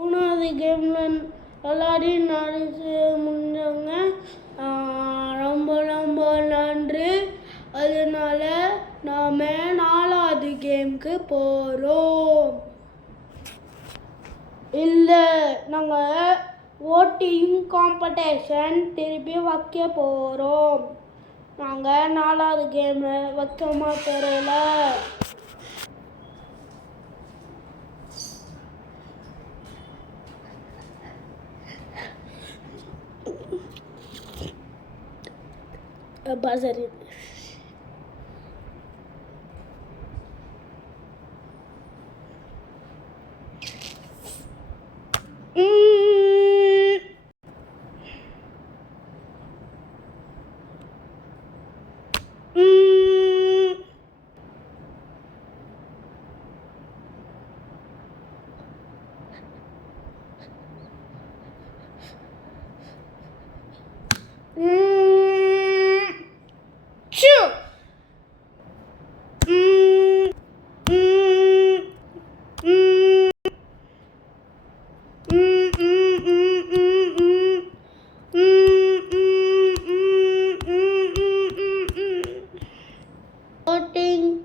மூணாவது கேமில் விளையாடி முடிஞ்சவங்க ரொம்ப ரொம்ப நன்றி. அதனால நாம் நாலாவது கேமுக்கு போகிறோம். இல்லை, நாங்கள் ஓட்டிங் காம்படிஷன் திருப்பி வைக்க போகிறோம். நாங்கள் நாலாவது கேமில் வைக்கமா தெரியல. பசரி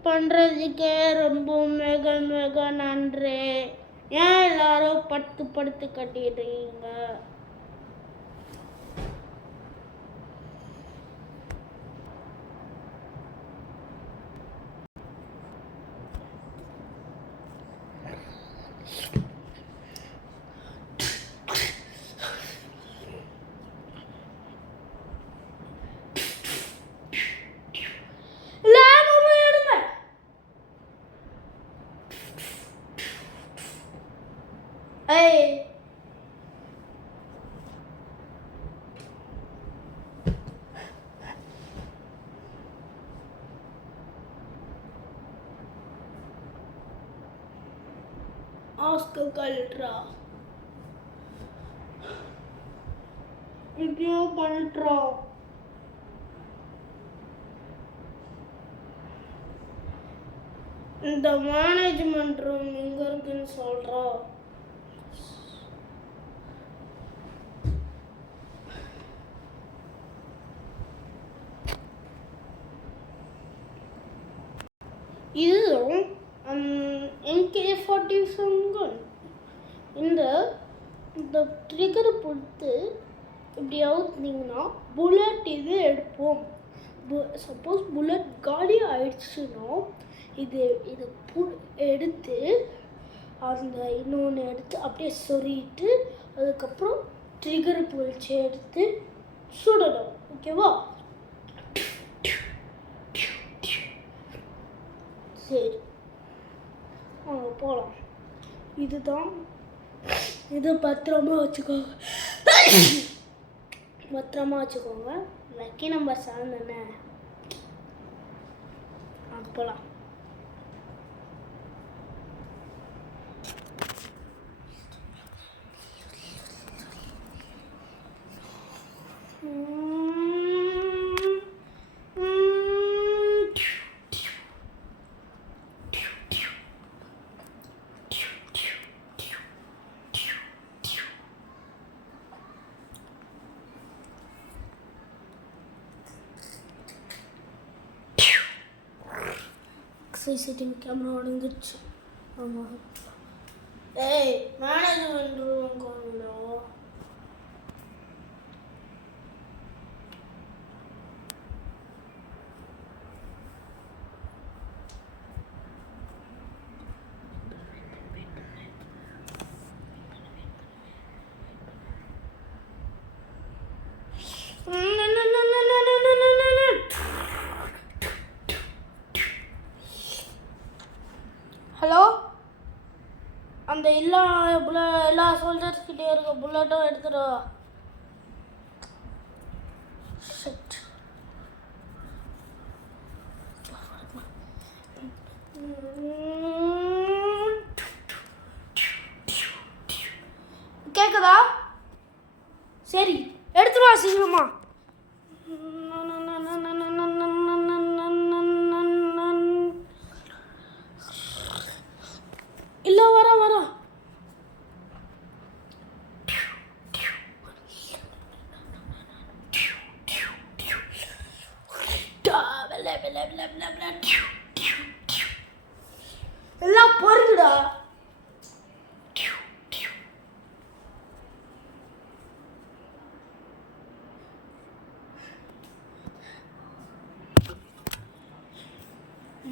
பண்ணுறதுக்கே ரொம்ப மிக மிக நன்றி. ஏன் எல்லாரும் படுத்து கட்டிடுறீங்க? ஆஸ்கர் கல்ட்ரா இப்படியோ கல்ட்ரா. இந்த மேனேஜ்மெண்ட் ரூம் எங்க இருக்குன்னு சொல்றா. இதுவும் MK47 இந்த ட்ரிகரை பொறுத்து இப்படி அவுத்திங்கன்னா புல்லட் இது எடுப்போம். சப்போஸ் புல்லட் காலி ஆயிடுச்சுன்னா இது எடுத்து அந்த இன்னொன்று எடுத்து அப்படியே சொருகிட்டு அதுக்கப்புறம் ட்ரிகரை பிடிச்சி எடுத்து சுடணும். ஓகேவா? சரி, போகலாம். இது பத்திரமா வச்சுக்கோங்க. லக்கி நம்பர் 7 தானே? போகலாம். சிசிடிவி கேமரா உடஞ்சிருச்சு. ஆமாம். மேனேஜ்மெண்ட் ரூம் கோவிலோ ஹலோ, அந்த எல்லா சோல்ஜர்ஸ்கிட்டே இருக்க புல்லட்டும் எடுத்துட்டு வா. கேக்குதா? சரி, எடுத்துட்டு வா சீக்கிரமா. இல்ல, வர எல்லாம் பொறுக்குடா.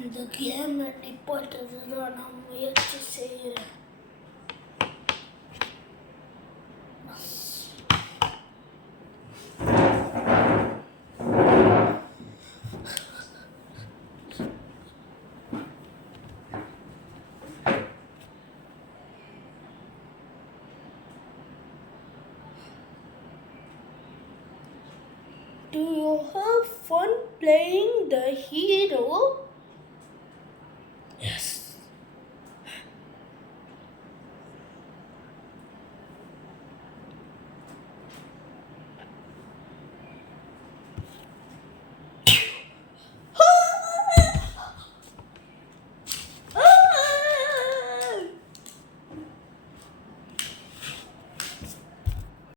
இந்த கேமை நிப்பாட்டுறது தான் நான் முயற்சி செய்கிறேன். Do you have fun playing the hero?